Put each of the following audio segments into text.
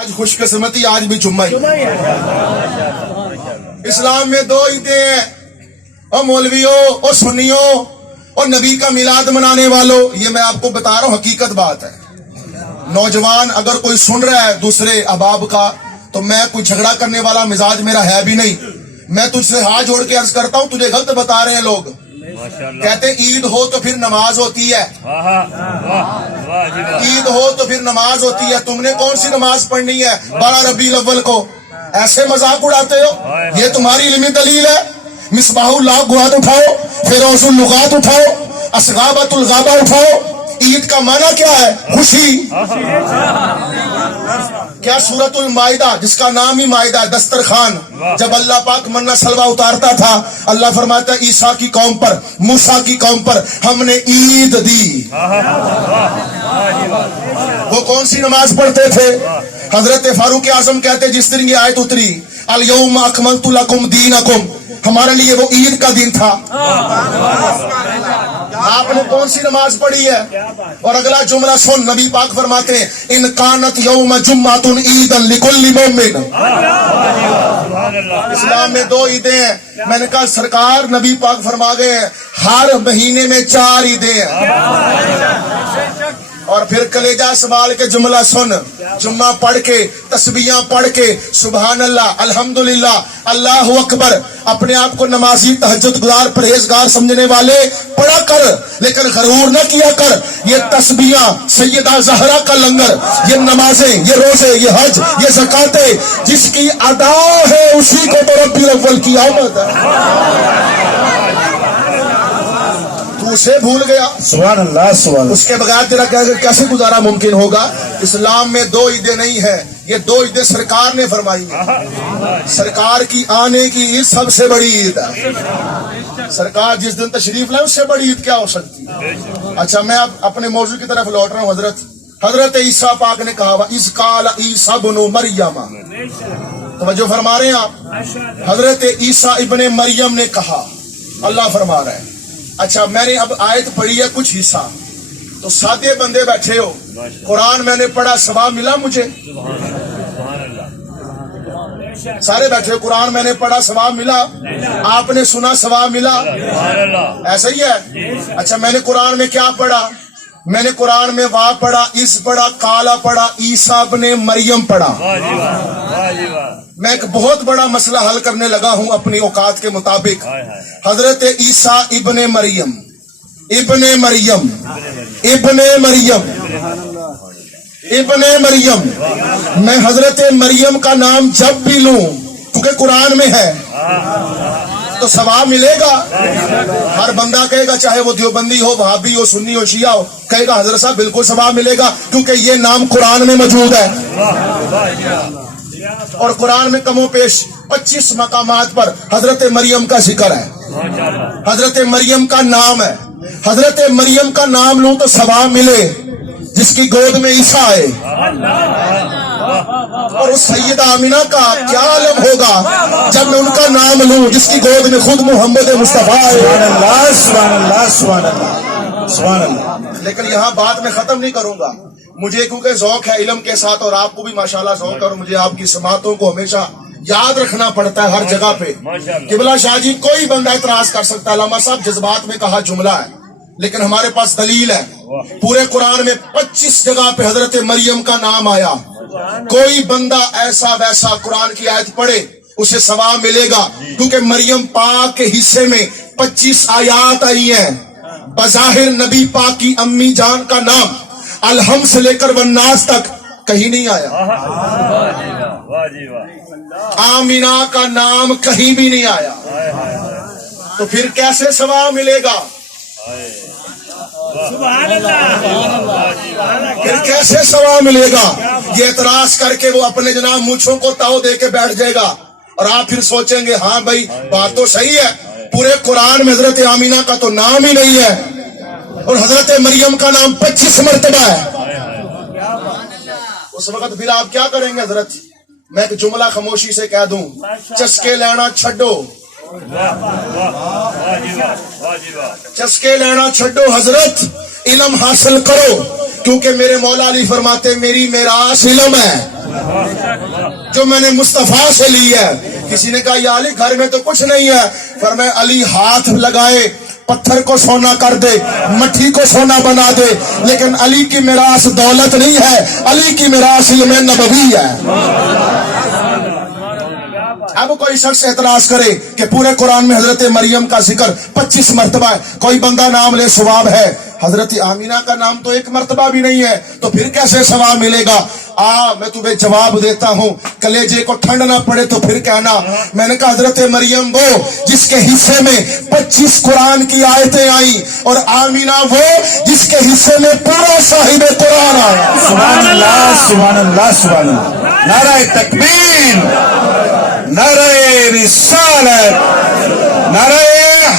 آج خوش قسمتی آج بھی جمعہ ہی اسلام میں دو عیدیں ہیں، اور مولویوں اور سنیوں اور نبی کا میلاد منانے والوں، یہ میں آپ کو بتا رہا ہوں حقیقت بات ہے۔ نوجوان اگر کوئی سن رہا ہے دوسرے احباب کا، تو میں کوئی جھگڑا کرنے والا مزاج میرا ہے بھی نہیں۔ میں تجھ سے ہاتھ جوڑ کے عرض کرتا ہوں، تجھے غلط بتا رہے ہیں لوگ، کہتے ہیں عید ہو تو پھر نماز ہوتی ہے، عید ہو تو پھر نماز ہوتی ہے۔ تم نے کون سی نماز پڑھنی ہے 12 ربیع الاول کو؟ ایسے مذاق اڑاتے ہو، یہ تمہاری علمی دلیل ہے؟ مصباح اللہ گواد اٹھاؤ، فیروز اللغات اٹھاؤ، اسغابۃ الغابہ اٹھاؤ۔ عید کا معنی کیا ہے؟ خوشی۔ کیا سورۃ المائدہ جس کا نام ہی مائدہ، دسترخوان، جب اللہ پاک منہ سلوہ اتارتا تھا، اللہ فرماتا ہے عیسیٰ کی قوم پر، موسیٰ کی قوم پر ہم نے عید دی۔ وہ کون سی نماز پڑھتے تھے؟ حضرت فاروق اعظم کہتے جس دن یہ آیت اتری الیوم اکملت لکم دینکم، ہمارے لیے وہ عید کا دن تھا۔ آپ نے کون سی نماز پڑھی ہے؟ اور اگلا جملہ سن، نبی پاک فرماتے ہیں ان کانت یوم جمعۃ عیدا لکل مومن۔ اسلام میں دو عیدیں ہیں۔ میں نے کہا سرکار نبی پاک فرما گئے ہیں ہر مہینے میں 4 عیدیں ہیں۔ اور پھر کلیجہ سنبھال کے جملہ سن، جمعہ پڑھ کے، تسبیحاں پڑھ کے، سبحان اللہ، الحمدللہ، اللہ اکبر، اپنے آپ کو نمازی، تہجد گزار، پرہیزگار سمجھنے والے پڑھا کر، لیکن غرور نہ کیا کر۔ یہ تسبیحاں، سیدہ زہرا کا لنگر، یہ نمازیں، یہ روزے، یہ حج، یہ زکاتیں، جس کی ادا ہے اسی کو تو ربیع الاول کی آمد ہے۔ اسے بھول گیا، سبحان اللہ، سبحان اللہ۔ اس کے بغیر تیرا کیسے گزارا ممکن ہوگا؟ اسلام میں دو عیدیں نہیں ہیں، یہ 2 عیدیں سرکار نے فرمائی ہیں۔ سرکار کی آنے کی عید سب سے بڑی عید ہے۔ سرکار جس دن تشریف لائے اس سے بڑی عید کیا ہو سکتی ہے؟ اچھا میں اب اپنے موضوع کی طرف لوٹ رہا ہوں۔ حضرت عیسیٰ پاک نے کہا اذ قال عیسیٰ ابن مریم، توجہ فرما رہے ہیں آپ؟ حضرت عیسیٰ ابن مریم نے کہا، اللہ فرما رہا ہے۔ اچھا میں نے اب آیت پڑھی ہے کچھ حصہ، تو سادے بندے بیٹھے ہو، قرآن میں نے پڑھا ثواب ملا مجھے؟ سارے بیٹھے ہو، قرآن میں نے پڑھا ثواب ملا؟ آپ نے سنا ثواب ملا؟ ایسا ہی ہے؟ اچھا میں نے قرآن میں کیا پڑھا؟ میں نے قرآن میں وا پڑھا، اس پڑھا، کالا پڑھا، عیسیٰ ابن مریم پڑھا۔ میں ایک بہت بڑا مسئلہ حل کرنے لگا ہوں اپنی اوقات کے مطابق۔ حضرت عیسیٰ ابن مریم، ابن مریم، ابن مریم، ابن مریم، میں حضرت مریم کا نام جب بھی لوں کیونکہ قرآن میں ہے تو ثواب ملے گا۔ ہر بندہ کہے گا، چاہے وہ دیوبندی ہو، وہابی ہو، سنی ہو، شیعہ ہو، کہے گا حضرت صاحب بالکل ثواب ملے گا کیونکہ یہ نام قرآن میں موجود ہے۔ اور قرآن میں کم و بیش 25 مقامات پر حضرت مریم کا ذکر ہے، حضرت مریم کا نام ہے۔ حضرت مریم کا نام لوں تو ثواب ملے، جس کی گود میں عیسیٰ ہے۔ اور اس سیدہ آمینہ کا کیا عالم ہوگا جب میں ان کا نام لوں جس کی گود میں خود محمد مصطفیٰ ہے۔ سبحان اللہ، سبحان اللہ، سبحان اللہ، سبحان اللہ۔ لیکن یہاں بات میں ختم نہیں کروں گا، مجھے کیونکہ ذوق ہے علم کے ساتھ، اور آپ کو بھی ماشاءاللہ ذوق ہے، اور مجھے آپ کی سماعتوں کو ہمیشہ یاد رکھنا پڑتا ہے ہر جگہ پہ۔ قبلہ شاہ جی کوئی بندہ اعتراض کر سکتا ہے، علامہ صاحب جذبات میں کہا جملہ ہے، لیکن ہمارے پاس دلیل ہے۔ پورے قرآن میں 25 جگہ پہ حضرت مریم کا نام آیا۔ کوئی بندہ ایسا ویسا قرآن کی آیت پڑھے اسے ثواب ملے گا، کیونکہ مریم پاک کے حصے میں 25 آیات آئی ہیں۔ بظاہر نبی پاک کی امی جان کا نام الحم سے لے کر والناس تک کہیں نہیں آیا، آمینہ کا نام کہیں بھی نہیں آیا، تو پھر کیسے ثواب ملے گا؟ پھر کیسے ثواب ملے گا؟ یہ اعتراض کر کے وہ اپنے جناب مونچھوں کو تاؤ دے کے بیٹھ جائے گا، اور آپ پھر سوچیں گے ہاں بھائی بات تو صحیح ہے، پورے قرآن میں حضرت آمینہ کا تو نام ہی نہیں ہے، اور حضرت مریم کا نام 25 مرتبہ ہے۔ اس وقت پھر آپ کیا کریں گے حضرت؟ میں ایک جملہ خاموشی سے کہہ دوں، چسکے لینا چھڈو، چسکے لینا چھڈو، حضرت علم حاصل کرو، کیونکہ میرے مولا علی فرماتے میری میراث علم ہے۔ جو میں نے مصطفیٰ سے لی ہے. کسی نے کہا یا علی گھر میں تو کچھ نہیں ہے. فرمایا علی ہاتھ لگائے پتھر کو سونا کر دے, مٹی کو سونا بنا دے, لیکن علی کی میراث دولت نہیں ہے, علی کی میراث علم نبوی ہے. اب کوئی شخص اعتراض کرے کہ پورے قرآن میں حضرت مریم کا ذکر 25 مرتبہ ہے, کوئی بندہ نام لے ثواب ہے, حضرت آمینہ کا نام تو ایک مرتبہ بھی نہیں ہے, تو پھر کیسے ثواب ملے گا؟ میں تمہیں جواب دیتا ہوں, کلیجے کو ٹھنڈ نہ پڑے تو پھر کہنا. میں نے کہا حضرت مریم وہ جس کے حصے میں 25 قرآن کی آیتیں آئیں, اور آمینہ وہ جس کے حصے میں پورا صاحب قرآن آیا. سبحان اللہ سبحان اللہ سبحان اللہ. نعرہ تکبیر, نعرہ رسالت, نعرہ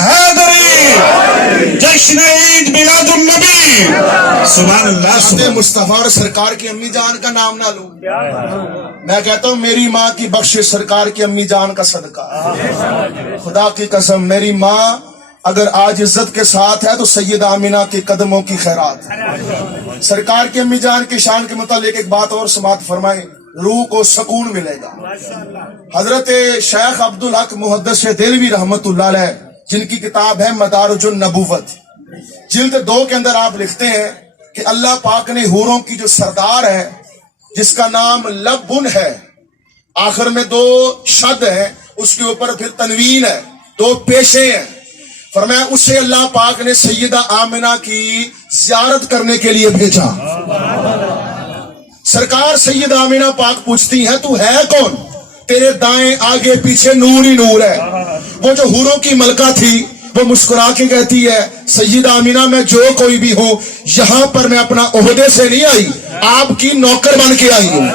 حیدری, جشن عید میلاد النبی. سبحان اللہ حضرت سبحان مصطفیٰ اور سرکار کی امی جان کا نام نہ لوں. میں کہتا ہوں میری ماں کی بخشش سرکار کی امی جان کا صدقہ. خدا کی قسم میری ماں اگر آج عزت کے ساتھ ہے تو سیدہ آمینہ کے قدموں کی خیرات. سرکار کی امی جان کی شان کے متعلق ایک بات اور سماعت فرمائیں, روح کو سکون ملے گا. حضرت شیخ عبدالحق محدث دہلوی رحمت اللہ علیہ, جن کی کتاب ہے مدارج النبوت, جلد 2 کے اندر آپ لکھتے ہیں کہ اللہ پاک نے حوروں کی جو سردار ہے جس کا نام لبن ہے, آخر میں 2 شد ہیں, اس کے اوپر پھر تنوین ہے, 2 پیشے ہیں. فرمایا اسے اللہ پاک نے سیدہ آمنہ کی زیارت کرنے کے لیے بھیجا. سرکار سیدہ آمنہ پاک پوچھتی ہیں تو ہے کون؟ تیرے دائیں آگے پیچھے نور ہی نور ہے. وہ جو حوروں کی ملکہ تھی وہ مسکرا کے کہتی ہے سیدہ آمنہ میں جو کوئی بھی ہوں, یہاں پر میں اپنا عہدے سے نہیں آئی, آپ کی نوکر بن کے آئی ہوں.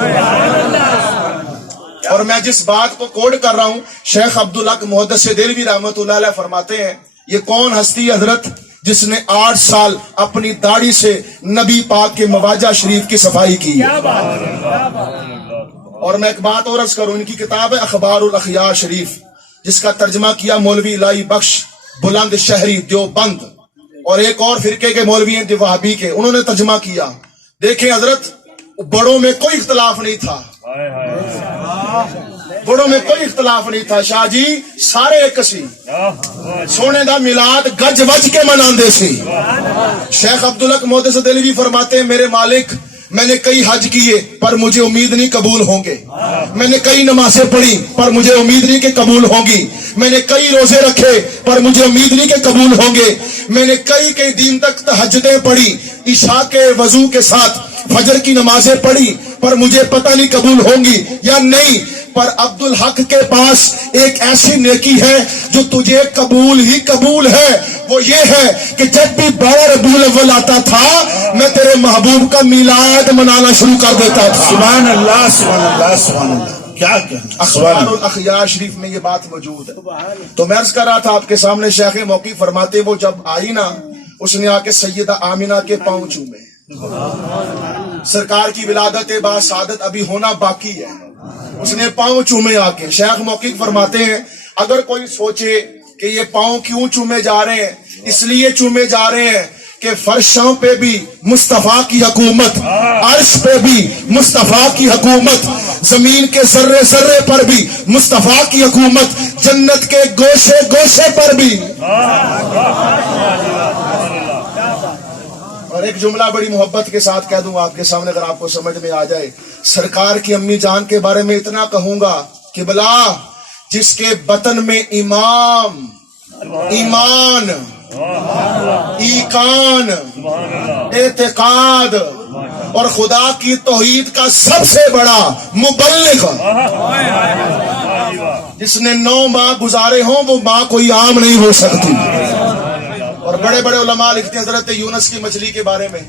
اور میں جس بات کو کوڈ کر رہا ہوں, شیخ عبدالحق محدث دہلوی رحمت اللہ علیہ فرماتے ہیں یہ کون ہستی حضرت جس نے 8 سال اپنی داڑھی سے نبی پاک کے مواجہ شریف کی صفائی کی. اور میں ایک بات اور عرض کروں, ان کی کتاب ہے اخبار الاخیار شریف, جس کا ترجمہ کیا مولوی الہی بخش بلند شہری دیوبند, اور ایک اور فرقے کے مولوی ہیں وہابی کے, انہوں نے ترجمہ کیا. دیکھیں حضرت بڑوں میں کوئی اختلاف نہیں تھا, بڑوں میں کوئی اختلاف نہیں تھا. شاہ جی سارے ایک سی سونے دا میلاد گج وج کے مناندے سی. شیخ عبدالحق محدث دہلوی فرماتے ہیں میرے مالک میں نے کئی حج کیے پر مجھے امید نہیں قبول ہوں گے, میں نے کئی نمازیں پڑھی پر مجھے امید نہیں کہ قبول ہوں گی, میں نے کئی روزے رکھے پر مجھے امید نہیں کہ قبول ہوں گے, میں نے کئی دن تک تہجدیں پڑھی, عشاء کے وضو کے ساتھ فجر کی نمازیں پڑھی پر مجھے پتہ نہیں قبول ہوں گی یا نہیں. پر عبدالحق کے پاس ایک ایسی نیکی ہے جو تجھے قبول ہی قبول ہے, وہ یہ ہے کہ جب بھی 12 ربیع الاول آتا تھا میں تیرے محبوب کا میلاد منانا شروع کر دیتا تھا. سبحان اللہ سبحان اللہ سبحان اللہ. کیا کہنا, اخبار الاخیار شریف میں یہ بات موجود ہے. تو میں عرض کر رہا تھا آپ کے سامنے, شیخ موقع فرماتے وہ جب آئی نا اس نے آ کے سیدہ آمنہ کے پاؤں چومے. سرکار کی ولادت با سعادت ابھی ہونا باقی ہے, اس نے پاؤں چومے آ کے. شیخ موقع فرماتے ہیں اگر کوئی سوچے کہ یہ پاؤں کیوں چومے جا رہے ہیں, اس لیے چومے جا رہے ہیں کہ فرشوں پہ بھی مصطفیٰ کی حکومت, عرش پہ بھی مصطفیٰ کی حکومت, زمین کے ذرے ذرے پر بھی مصطفیٰ کی حکومت, جنت کے گوشے گوشے پر بھی. اور ایک جملہ بڑی محبت کے ساتھ کہہ دوں آپ کے سامنے اگر آپ کو سمجھ میں آ جائے. سرکار کی امی جان کے بارے میں اتنا کہوں گا کہ بلا جس کے بطن میں ایمان, ایقان, اعتقاد اور خدا کی توحید کا سب سے بڑا مبلغ جس نے 9 ماہ گزارے ہوں وہ ماں کوئی عام نہیں ہو سکتی. اور بڑے بڑے علماء لکھتے ہیں حضرت یونس کی مچھلی کے بارے میں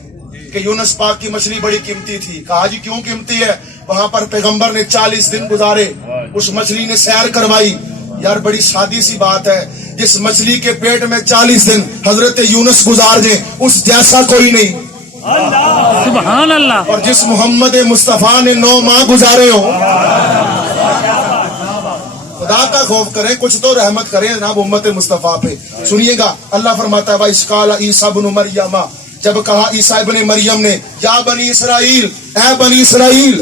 کہ یونس پاک کی مچھلی بڑی قیمتی تھی. کہا جی کیوں قیمتی ہے؟ وہاں پر پیغمبر نے 40 دن گزارے, اس مچھلی نے سیر کروائی. یار بڑی سادی سی بات ہے, جس مچھلی کے پیٹ میں 40 دن حضرت یونس گزار دیں اس جیسا کوئی نہیں. سبحان اللہ. اور جس محمد مصطفیٰ نے 9 ماہ گزارے ہو, خدا کا خوف کریں, کچھ تو رحمت کریں جناب امت مصطفیٰ پہ. سنیے گا اللہ فرماتا ہے وَإِذْ قَالَ عِيسَىٰ ابْنُ مَرْيَمَ, جب کہا عیسیٰ ابن مریم نے یا بنی اسرائیل, اے بنی اسرائیل,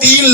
3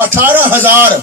18,000